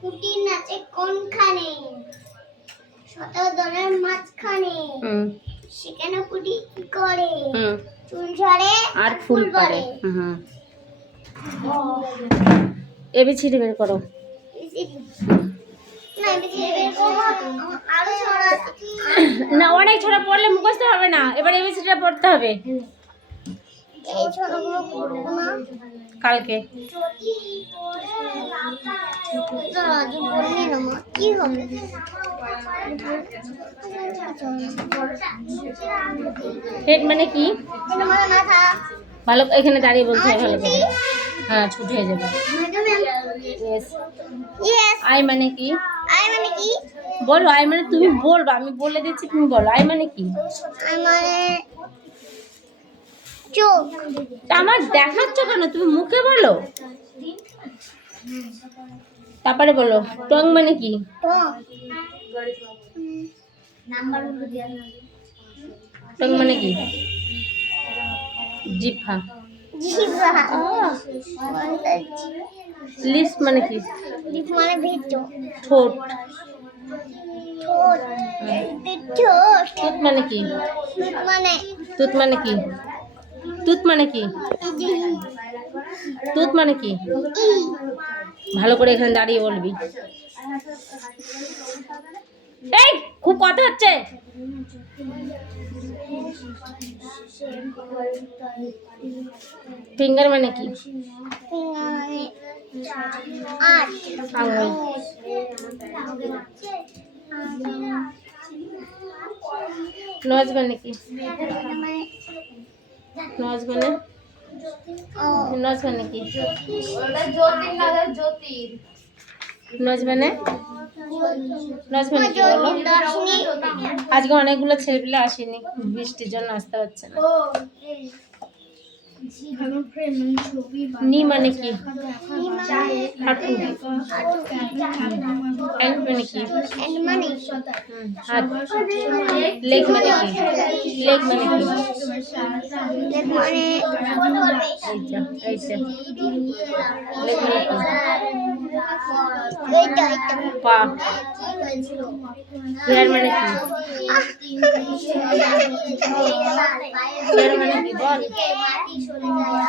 কুটির নাচে কোনখানে? শতদলের মাঝখানে। সেখানে কুটি কি করে? চুল ঝরে আর ফুল পড়ে। এবিসিডি বের করো। না, অনেক ছড়া পড়লে মুখস্থ হবে না, এবার এবিসিডিটা পড়তে হবে। এই ছড়াগুলো পড়বো না কালকে। আজ বললি না মা, কি হবে? হেড মানে কি? এটা মানে মাথা। ভালো, এখানে দাঁড়িয়ে বলতে হবে ভালো করে। হ্যাঁ, ছুট হয়ে যাবে। ইয়েস। ইয়েস। আই মানে কি? আই মানে কি? বলো। আই মানে তুমি বলবা, আমি বলে দিচ্ছি, তুমি বলো আই মানে কি? আই মানে চোখ। তা আমার দেখাচ্ছ কেন? তুমি মুখে বলো। তারপরে বলো টং মানে কি? টং মানে কি? জিহ্বা। জিহ্বা। লিপস মানে কি? লিপ মানে ভিতর। ঠোঁট। ঠোঁট। ঠোঁট। তুত মানে কি? তুত মানে তুত মানে কি? তুত মানে কি? তুত মানে কি? ভালো করে এখানে দাঁড়িয়ে বলবি। এই খুব কথা হচ্ছে। ফিঙ্গার মানে কি? আঙুল। নজ মানে কি? নজ মানে নজ মানে কি? নজ মানে নজ মানে কি বলো? আজকে অনেকগুলো ছেলেপিলে আসেনি, বৃষ্টির জন্য আসতে পারছে না। নি মানে কি? হাঁটু। হ্যান্ড মানে কি? হাত। লেগ মানে কি? লেগ মানে কি? এইটা লেগ মানে কি? পা। হেয়ার মানে কি? হেয়ার মানে কি বল?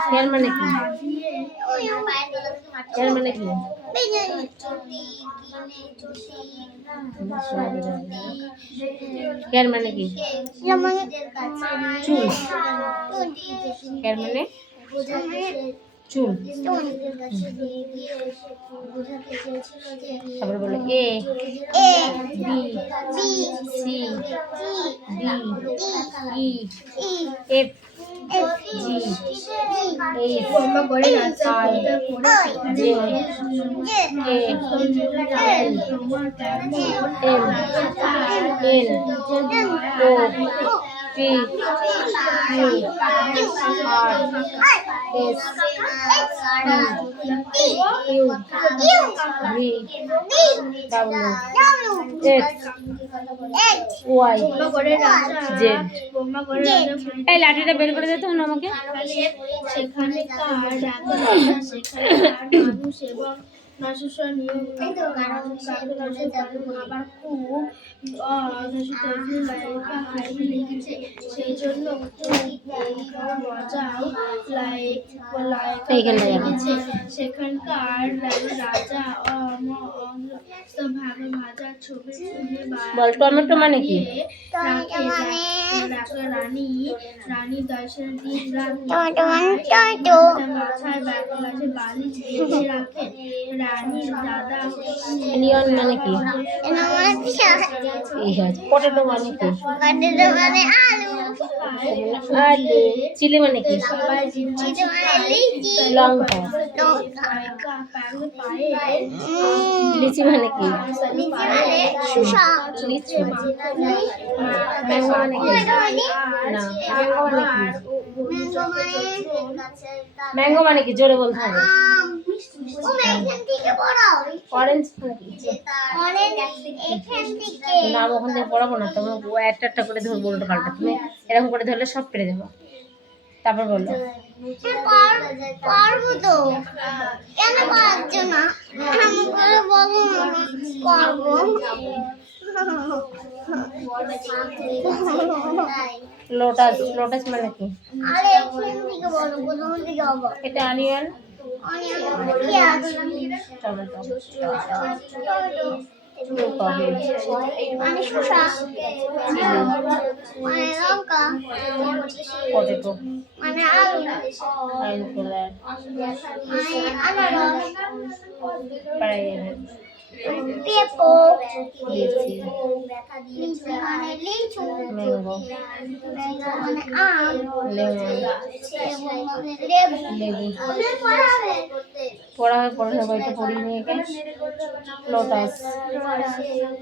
হেয়ার মানে কি? হেয়ার মানে কি? হেয়ার মানে কি? চুল। হেয়ার মানে চুল। তারপরে বলো A, B, C, D, E, F, G, H, I, J, K, L, M, N, O, P, Q, R, S, T, U, V, W, X, Y, Z. এই লাঠিটা বের করে দিতে হবে আমাকে। সেখানকার রাজা বল টমেটো মানে কি? রানী দশের দিন মাথায় বালিশ বেঁধে রাখেন। রানীর দাদা নিয়ন মানে কি? পটেটো মানে কি? আলু। চিলি মানে কি? লঙ্কা। লিচি মানে কি? লিচু। ম্যাঙ্গো মানে কি? না, ম্যাঙ্গো মানে কি? জোরে বলতে হবে। অরেঞ্জ নাম ওখান থেকে পড়াবো না, তোমার একটা একটা করে ধরবো উল্টো পাল্টা, তুমি এরকম করে ধরলে সব পেরে যাবো। তারপর বললো পারবো তো, কেন পারছো না? করবো লোটাস, লোটাস মানে কি? আরে এখান থেকে বলো, প্রথম দিকে হবো। এটা অনিয়ন, পেঁয়াজ, টমেটো, মানে শসা, মানে লঙ্কা, পটেটো, মানে আলু, কালিফ্লাওয়ার, মানে আনারস, পাইনাপেল, পেঁপো, লিচি, মানে লিচু, ম্যাঙ্গো, ম্যাঙ্গো মানে আম, লেমন, লেবু মানে লেবু। লেবু। পড়াবে পড়া হয়, পড়াশোনা বইটা পড়িয়ে নিয়ে গিয়ে লোটাস,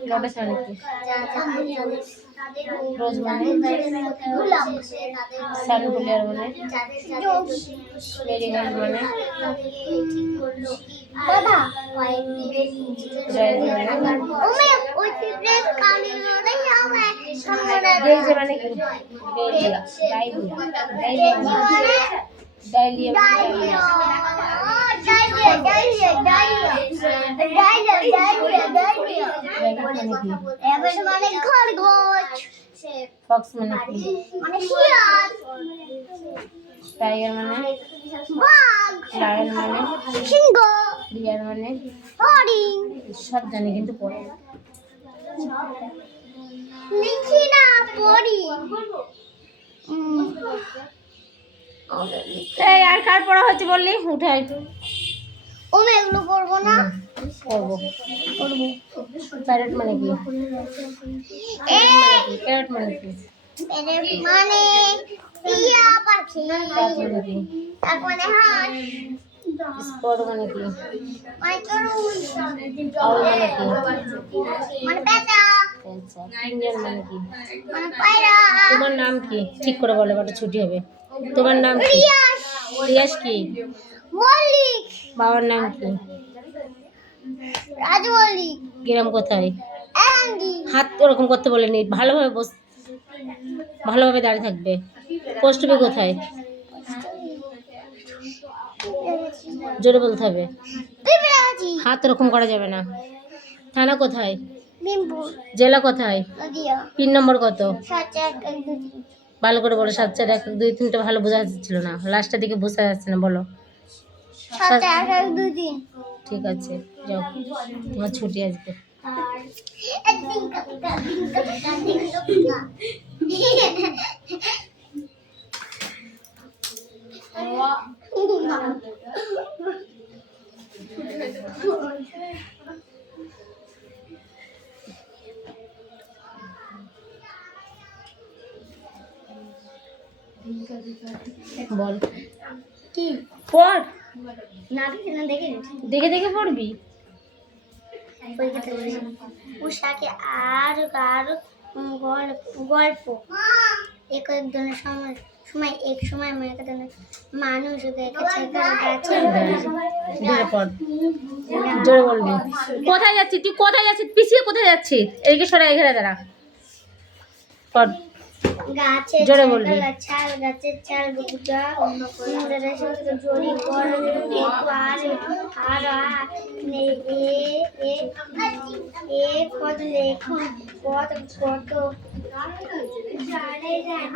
লোটাস মানে কি? রোজ মানে গোলাপ, সানফ্লাওয়ার মানে মেরিগোল্ড মানে বাবা জয়ন্তী মানে ওমে ওই ফেভারিট কালি লড়াই হবে সামনে ডেইজি মানে কি? ডাইলিয়া, ডাইলিয়া, ডাইলিয়া মানে ডাইলিয়া ডাইলিয়া ডাইলিয়া ডাইলিয়া ডাইলিয়া ডাইলিয়া ডাইলিয়া এবার মানে খরগোশ ফক্স মানে কি? মানে শিয়াল টাইগার মানে বাঘ লায়ন মানে সিংহ ডিয়ার মানে হরিণ সব জানি কিন্তু পড়ে না। লিখি না পড়ি এই আর কার পড়া হচ্ছে বললি? উঠাই ওমে এগুলো পড়বো না করবো। পড়বো প্যারট মানে কি? এই প্যারট মানে কি? প্যারট মানে টিয়া পাখি ক্যাট মানে কি? তারপরে হাঁস স্পট মানে কি? মানে তরমুজ আউল মানে কি? মানে পেঁচা আচ্ছা, পিঞ্জন মানে কি? মানে পায়রা তোমার নাম কি? ঠিক করে বলো, বাটা ছুটি হবে। তোমার নাম কি? রিয়াস রিয়াস কি? মল্লিক বাবার নাম কি? রাজমল্লিক গ্রাম কোথায়? অ্যান্ডি হাত ওরকম করতে বলেনি, ভালোভাবে বস, ভালোভাবে দাঁড়িয়ে থাকবে। পোস্ট অফিস কোথায়? জোরে বলতে হবে, বিপ্লবী হাত ওরকম করা যাবে না। থানা কোথায়? বিম্বুর জেলা কোথায়? নদিয়া পিন নম্বর কত? 74123 ভালো করে বলো। 7 4 1 2 3টা ভালো বোঝা যাচ্ছিল না, লাস্টের দিকে বোঝা যাচ্ছে না, বলো। 74123 ঠিক আছে, যাও, তোমার ছুটি আজকে। বল কি পড়, নাটক না দেখে দেখে দেখে পড়বি। পোশাকে আরো আরো গল্প এক একজনের সময় সময় এক সময় মানুষ গাছে জোরে পড়, জোরে বলবি। কোথায় যাচ্ছিস তুই? কোথায় যাচ্ছিস? পিছিয়ে কোথায় যাচ্ছিস? এইদিকে সরা, এখানে দাঁড়া, পড়। গাছে জোরে বলবি। ছাল গাছের ছাল বুঝা জড়ি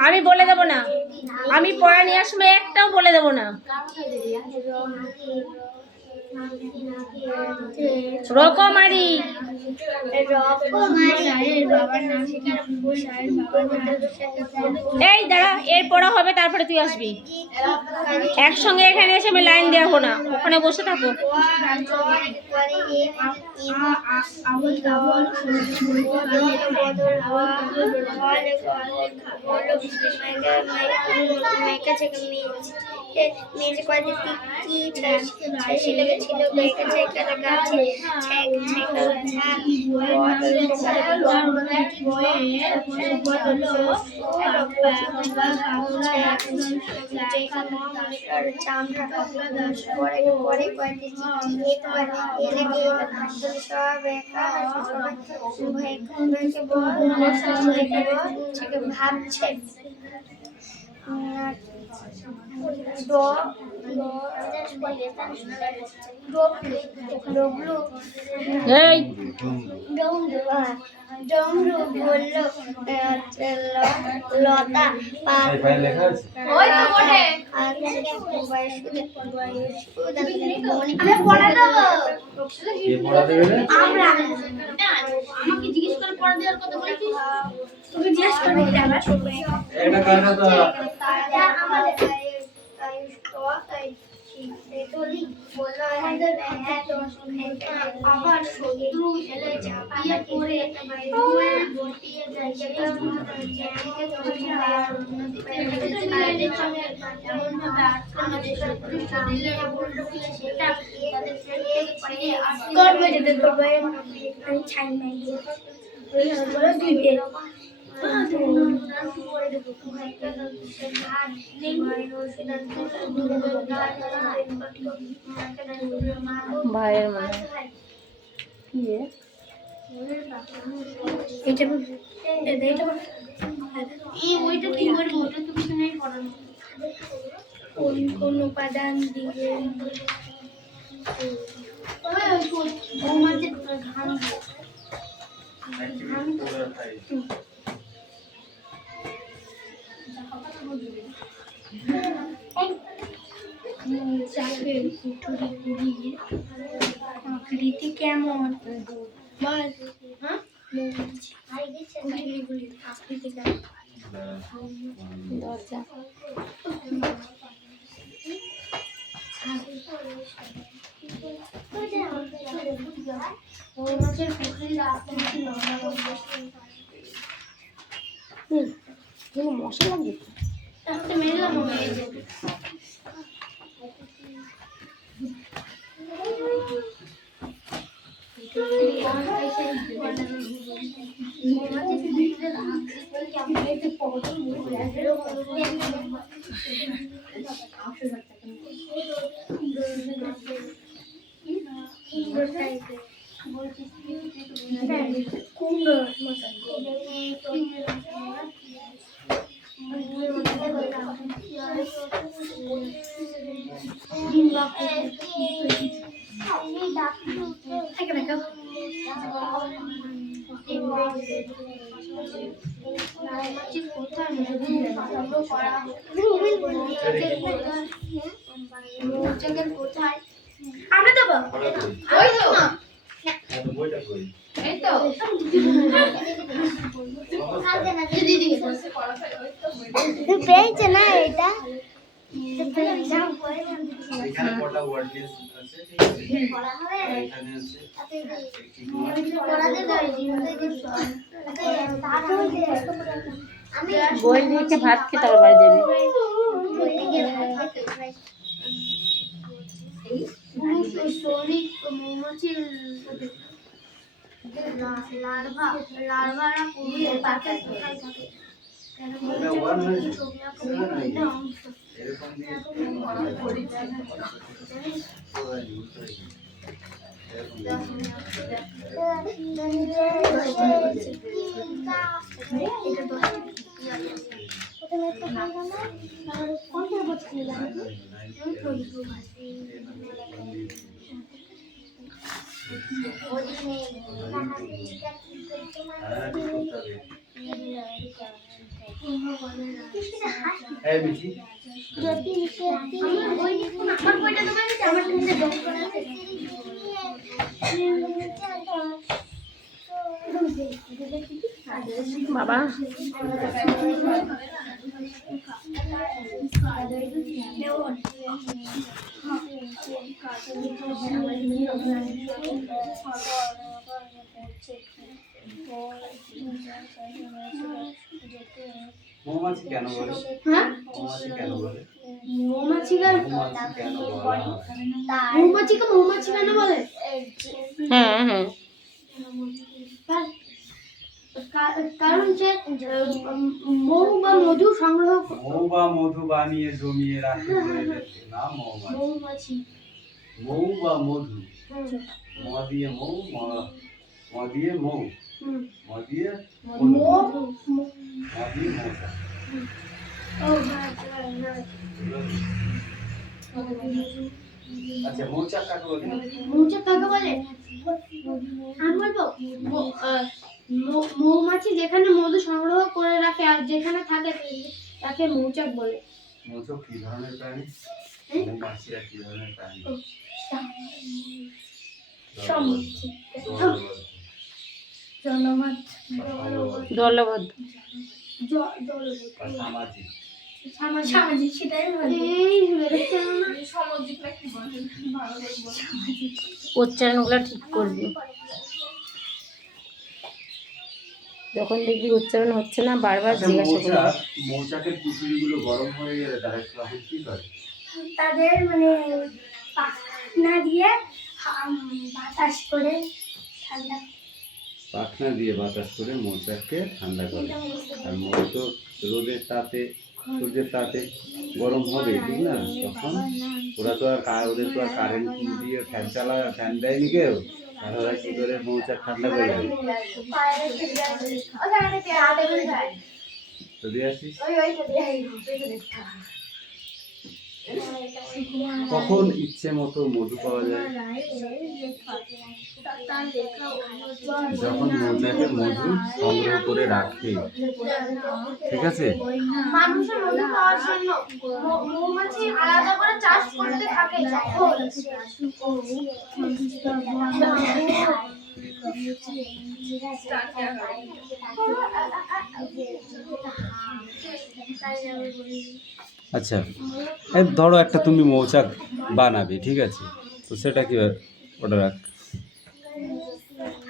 আমি বলে দেবো না, আমি পড়া নেওয়ার সময় একটাও বলে দেবো না। রকমারি, এই দাঁড়া, এর পড়া হবে তারপরে তুই আসবি। একসঙ্গে এখানে এসে আমি লাইন দেবো না, ওখানে বসে থাকো। মেঝে কয়েকদিন কি ছেঁচি লেগেছিল গাছে চামড়া পরে কয়েকদিন ভাবছে এই ডমরু বলল লতা আমাকে জিজ্ঞেস করে পড়া দেওয়ার কথা বলছিস তুমি জিজ্ঞেস করে দিলে আবার এটা কারণে তো আবার শত্রু এলে ঝাঁপিয়ে পড়ে বটিয়ে যায় এমন ভাবে আটকানো যে শত্রু শরীরে সেটা তাদের থেকে পালিয়ে আসবে যেতে করবে আমি ছাই নাই বলে দিবে ভাইয়ের মনে কোন উপাদান দিয়ে আকৃতি কেমন বল আকৃতি কেমন দরজা মশলা মেলাম আমরা দেবো এই তো পেয়েছে না এটা এখানে কটা ওয়ার্ড লিস্ট আছে পড়া হবে এখানে আছে পড়া দেব আমি বই দিকে ভাত খেতে আবার বাড়ি যাবে শ্রমিক মৌমাছির লার্ভারা পুরুষের পাখি কোথায় থাকে বাবা মৌমাছি কেন বলে? হ্যাঁ মৌমাছি কেন বলে? মৌমাছিকে কেন বলে? মৌমাছিকে মৌমাছি কেন বলে? হ্যাঁ হ্যাঁ কারণ যে মৌ বা মধু সংগ্রহ মৌ বা মধু বানিয়ে জমিয়ে রাখে নাম মৌমাছি। মৌমাছি মৌ বা মধু ম দিয়ে মৌ ম দিয়ে মৌ ম দিয়ে মধু ম দিয়ে মৌচা। ও হ্যাঁ আচ্ছা মৌচাক কাকে বলে? মৌচাক কাকে বলে? আমি বলবো মৌমাছি যেখানে মধু সংগ্রহ করে রাখে আর যেখানে থাকে তাকে মৌচাক বলে। মৌচাক কি ধরনের প্রাণী? মৌমাছি আর কি ধরনের প্রাণী? দলবদ্ধ। সামাজিক। সামাজিক সেটাই উচ্চারণগুলো ঠিক করবি। যখন দেখবি উচ্চারণ হচ্ছে না বারবার জিজ্ঞাসা করবি। মৌচাকের কুঠুরিগুলো গরম হয়ে গেলে তারা তখন কি করে? তাদের মানে পাখনা দিয়ে বাতাস করে ঠান্ডা, পাখনা দিয়ে বাতাস করে মৌচাককে ঠান্ডা করে। আর মৌ তো রোদের তাপে সূর্যের তাপে গরম হবে, ঠিক না? তখন ওরা তো আর ওদের তো আর কারেন্ট দিয়ে ফ্যান চালায়, ফ্যান দেয়নি কেউ, আর ওরা কি করে মৌচাক ঠান্ডা করে দেয়? তো দিয়ে আসিস। কখন ইচ্ছে মতো মধু পাওয়া যায়? যখন মৌচাকের মধু সংগ্রহ করে রাখে, ঠিক আছে? মানুষের মধু পাওয়ার জন্য মৌমাছি আলাদা করে চাষ করতে থাকে। আচ্ছা, এই ধরো একটা তুমি মৌচাক বানাবে, ঠিক আছে? তো সেটা কি ওটা রাখ,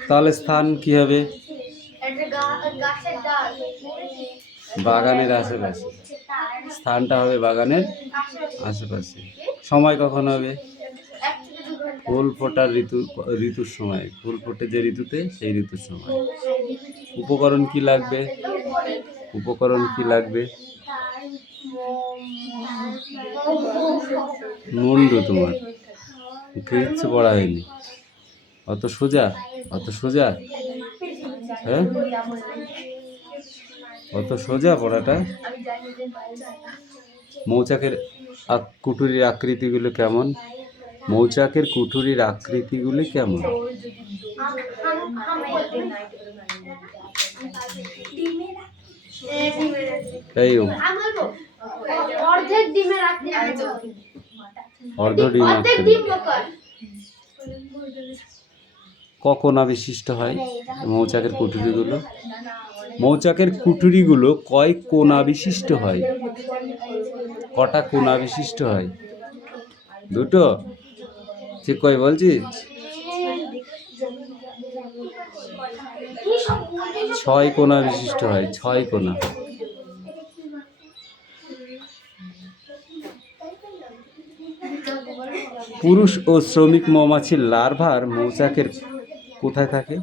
তাহলে স্থান কি হবে? বাগানের আশেপাশে। স্থানটা হবে বাগানের আশেপাশে। সময় কখন হবে? ফুল ফোটার ঋতুর সময়, ফুল ফোটে যে ঋতুতে, সেই ঋতুর সময়। উপকরণ কি লাগবে? উপকরণ কি লাগবে? মুন্ডু তোমার কিচ্ছু পড়া হয়নি, অত সোজা, অত সোজা, হ্যাঁ, অত সোজা পড়াটা। মৌচাকের কুঠুরির আকৃতিগুলো কেমন? মৌচাকের কুঠুরির আকৃতিগুলি কেমন? এই অর্ধেক ডিমের আকৃতি। অর্ধ ডিম আকৃতি। ককোনা বিশিষ্ট হয় মৌচাকের কুঠুরিগুলো? মৌচাকের কুঠুরিগুলো কয় কোনা বিশিষ্ট হয়? কটা কোনা বিশিষ্ট হয়? দুটো? ঠিক কই বলছিস? 6 কোনা বিশিষ্ট হয়, 6 কোনা। পুরুষ ও শ্রমিক মৌমাছির লার্ভার মৌচাকের কোথায় থাকে?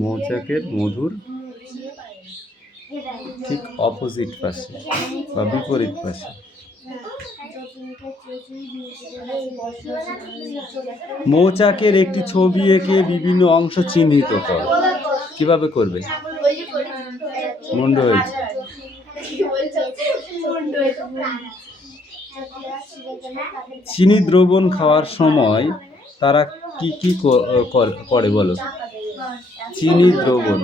মৌচাকের মধুর ঠিক অপোজিট পাশে বা বিপরীত পাশে। মৌচাকের একটি ছবি এঁকে বিভিন্ন অংশ চিহ্নিত করো। কিভাবে করবে? মুন্ডু হয়েছে। চিনি দ্রবণ খাওয়ার সময় তারা কি কি করে বলো? চিনি দ্রবণ।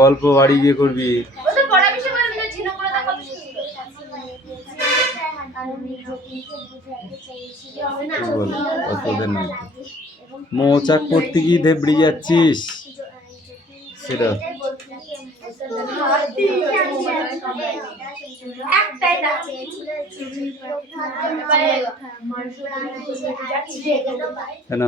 গল্প বাড়ি গিয়ে করবি। মৌচাক করতে গিয়ে ধেবড়ে যাচ্ছিস সেটা? কেন?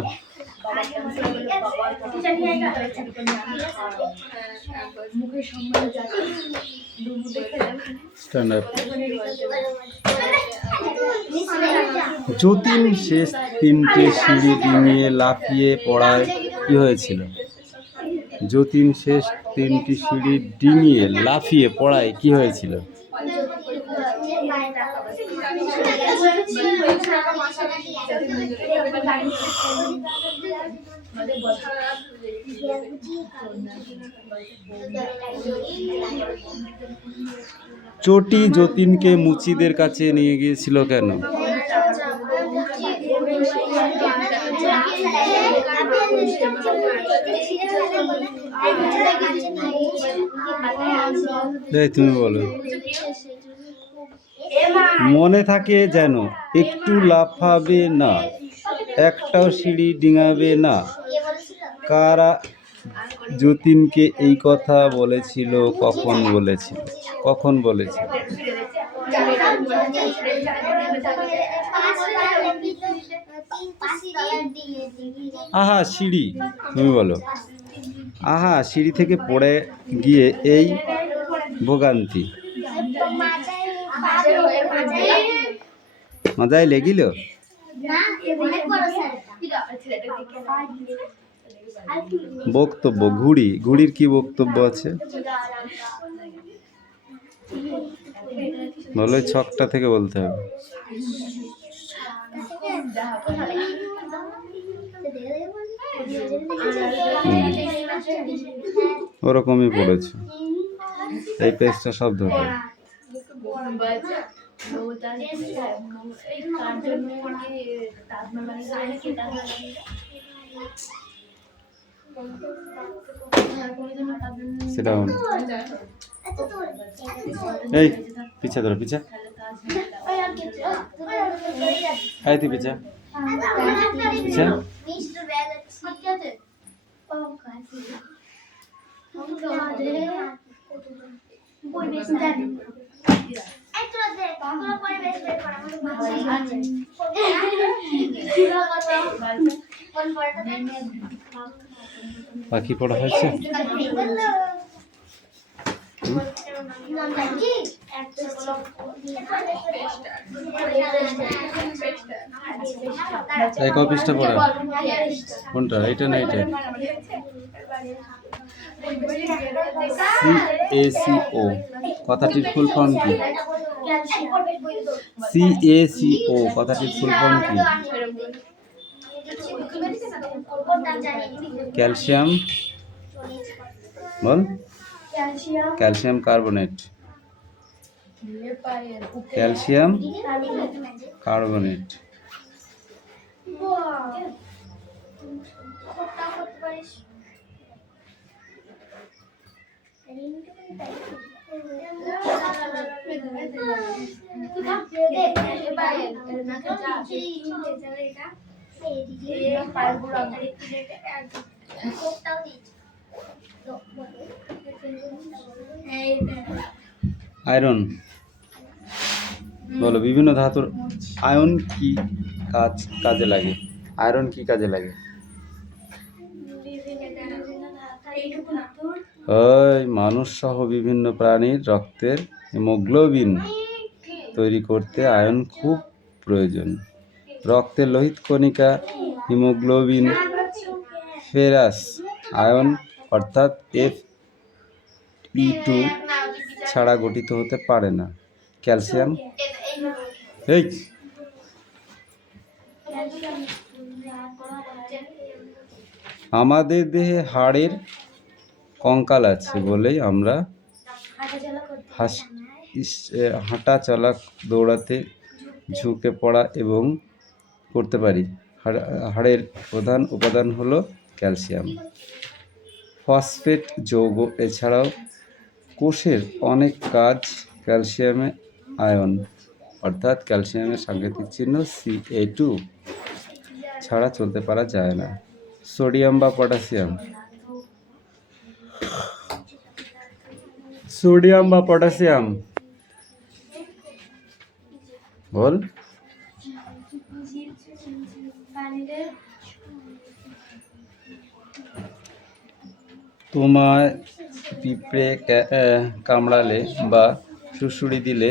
যতীন শেষ 3টে সিঁড়ি ডিঙিয়ে লাফিয়ে পড়ায় কি হয়েছিল? যতীন শেষ 3টি সিঁড়ি ডিঙিয়ে লাফিয়ে পড়ায় কি হয়েছিল? চটি যতীনকে মুচিদের কাছে নিয়ে গিয়েছিল কেন? তুমি বলো। মনে থাকে যেন, একটু লাফাবে না, একটাও সিঁড়ি ডিঙাবে না। কারা যতীনকে এই কথা বলেছিল? কখন বলেছিল? আহা সিঁড়ি, তুমি বলো। আহা সিঁড়ি থেকে পড়ে গিয়ে এই ভোগান্তি। মাথায় লেগিল? বক্তব্য। ঘুড়ির কি বক্তব্য আছে বলো? ছকটা থেকে বলতে হবে। ওরকমই পড়েছে, এই পেজটা সব ধরে। এই পিছা ধরো, পিছা তুই পিছা পিছা। বাকি পড়া হয়েছে? এই কপিসটা পড়া কোনটা? এটা না এটা? CACO কথাটির ফুল ফর্ম কি? CACO কথাটির ফুল ফর্ম কি? ক্যালসিয়াম বল। Calcium carbonate. Calcium carbonate. Iron বলো। বিভিন্ন ধাতুর আয়ন কি কাজে লাগে? আয়রন কি কাজে লাগে? ওই মানুষ সহ বিভিন্ন প্রাণীর রক্তের হিমোগ্লোবিন তৈরি করতে আয়রন খুব প্রয়োজন। রক্তের লোহিত কণিকা হিমোগ্লোবিন ফেরাস আয়ন অর্থাৎ Fe2 ছাড়া গঠিত হতে পারে না। ক্যালসিয়াম আমাদের দেহে হাড়ের কঙ্কাল আছে বলেই আমরা হাঁটা চলা, দৌড়াতে, ঝুঁকে পড়া এবং করতে পারি। হাড়ের প্রধান উপাদান হলো ক্যালসিয়াম। ফসফেট যৌগ এছাড়াও কোষের অনেক কাজ ক্যালসিয়ামে আয়ন অর্থাৎ ক্যালসিয়ামের সাংকেতিক চিহ্ন Ca2 ছাড়া চলতে পারা যায় না। সোডিয়াম বা পটাশিয়াম। সোডিয়াম বা পটাশিয়াম বল। তোমায় পিঁপড়ে কামড়ালে বা সুড়সুড়ি দিলে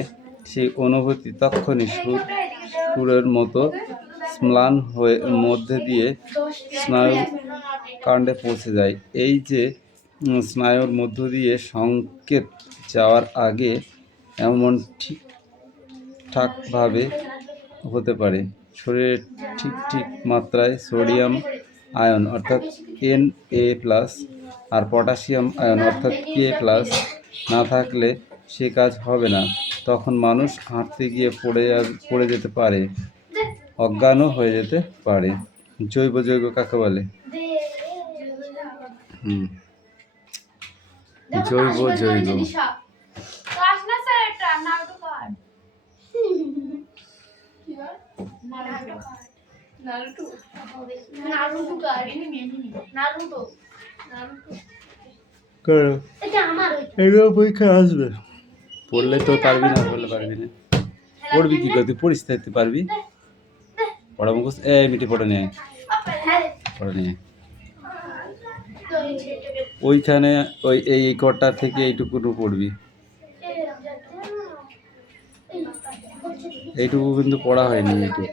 সেই অনুভূতি তক্ষণি সুরের মতো ম্লান হয়ে মধ্যে দিয়ে স্নায়ু কাণ্ডে পৌঁছে যায়। এই যে স্নায়ুর মধ্য দিয়ে সংকেত যাওয়ার আগে এমন ঠিকঠাকভাবে হতে পারে। শরীরে ঠিক মাত্রায় সোডিয়াম আয়ন অর্থাৎ Na+ আর পটাশিয়াম আয়ন অর্থাৎ Ka+ না থাকলে সে কাজ হবে না। তখন মানুষ হাঁটতে গিয়ে পড়ে যেতে পারে, অজ্ঞানও হয়ে যেতে পারে। জৈব যৌগ কাকে বলে? জৈব যৌগ। এগুলো পরীক্ষা আসবে, পড়লে তো পারবি না, পড়লে পারবি না। পড়বি কি করে? তুই পড়িস থাকতে পারবি? পড়া মুখস্থ মিটি পড়ে নিয়ে পড়ে নিয়ে ওইখানে ওই এই কটা থেকে এইটুকুনো পড়বি, এইটুকু কিন্তু পড়া হয়নি। এইটুকু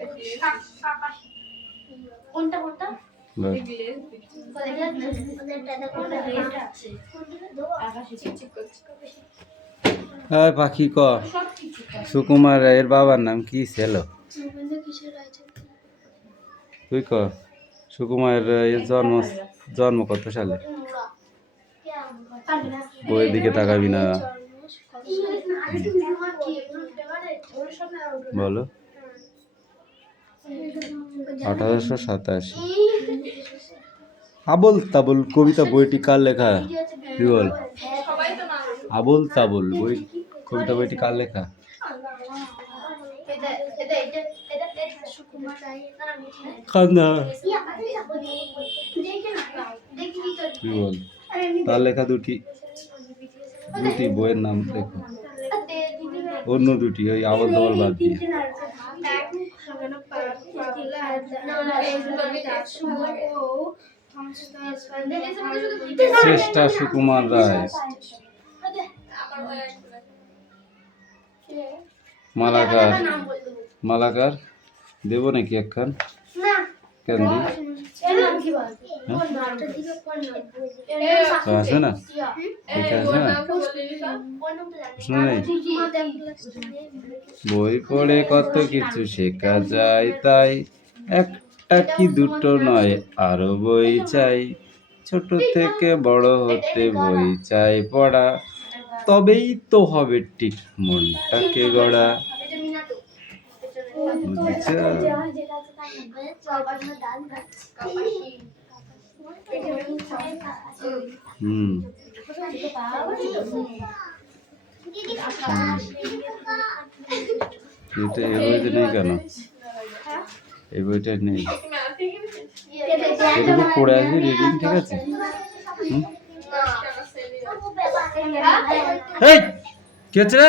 হ্যাঁ পাখি ক, সুকুমার রায়ের বাবার নাম কি ছিল? তুই ক, সুকুমার রায়ের জন্ম কত সালে? বইয়ের দিকে তাকাবি না, বলো। 1887। আবোল তাবোল কবিতা বইটি কার লেখা? তুই বল। আবোল তাবোল কবিতা বইটি কার লেখা? কান্না। তুই বল। তার লেখা দুটি বইয়ের নাম দেখো, অন্য দুটি, ওই আবোল তাবোল বাদ দিয়ে। শ্রেষ্ঠা সুকুমার রায়। মালাকার দেব নাকি একখান? কেন দি আছে না, আছে না, বই পড়ে কত কিছু শেখা যায়, তাই একটা কি দুটো নয় আরো বই চাই। ছোট থেকে বড় হতে বই চাই পড়া, তবেই তো হবে ঠিক মনটাকে গড়া। এটা এই বইতে নেই কেন? এই বইটা নেই, এটুকু পড়ে আসবি রিডিং, ঠিক আছে? কি হচ্ছে রে?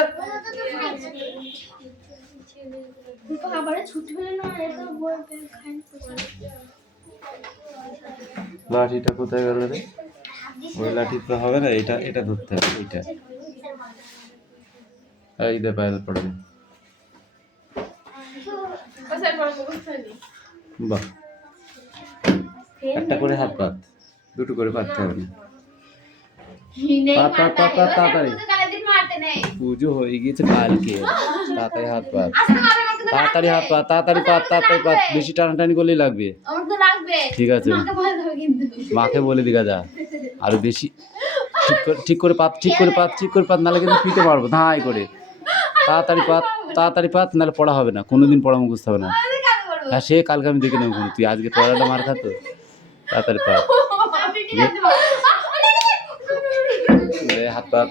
লাঠিটা কোথায় গেল রে? ওই লাঠি তো হবে না, এটা ধরতে হবে, এইটা। এই দে পায়েল পড়বে। বাহ, একটা করে হাত পাত, দুটো করে পাততে হবে না। তাড়াতাড়ি, পুজো হয়ে গিয়েছে কালকে, তাড়াতাড়ি হাত পাত, তাড়াতাড়ি হাত পাত, তাড়াতাড়ি পাত, তাড়াতাড়ি পাত। বেশি টানাটানি করলেই লাগবে, ঠিক আছে? মাকে বলে দিগা যা, আরো বেশি ঠিক করে পাত, ঠিক করে পাত, ঠিক করে পাত, নাহলে কিন্তু পিঠে মারবো ধাই করে। তাড়াতাড়ি পাত, তাড়াতাড়ি পাত, নাহলে পড়া হবে না, কোনোদিন পড়া মুখস্থ হবে না। হ্যাঁ, সে কালকে আমি দেখে নেবো, তুই আজকে পড়াটা মার খাতো। তাড়াতাড়ি পাত, হাত পাত,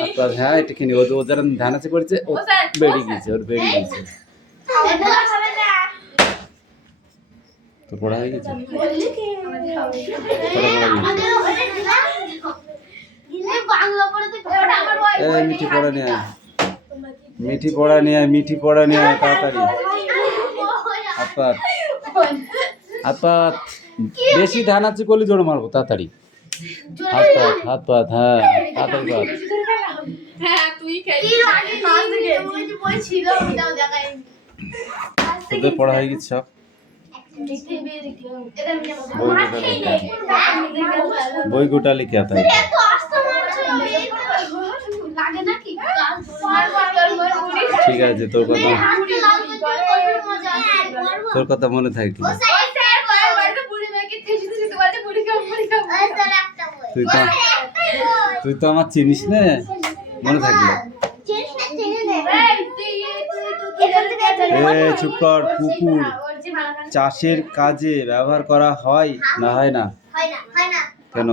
হাত পাত। হ্যাঁ, এটা কিনে ও যারা ধান আছে করেছে, ও বেরিয়ে গেছে, ওর বেরিয়ে গেছে। তো পড়া হয়ে গেছে, মিঠি পড়া নিয়ে আয়, মিঠি পড়া নিয়ে আয়, মিঠি পড়া নিয়ে আয়, তাড়াতাড়ি। হাত পাত, হাত পাত। বেশি ধান আছে করলে জোরে মারবো, তাড়াতাড়ি হাত পাত, হাত পাত। হ্যাঁ, তাড়াতাড়ি পাত। তোদের পড়া হয়ে গেছে সব? বই গোটা লিখে আতা, ঠিক আছে? তোর কথা মনে থাকবে। তুই তো আমার চিনিস না, মনে থাকলো। চুপ কর। পুকুর চাষের কাজে ব্যবহার করা হয় না হয় না? কেন?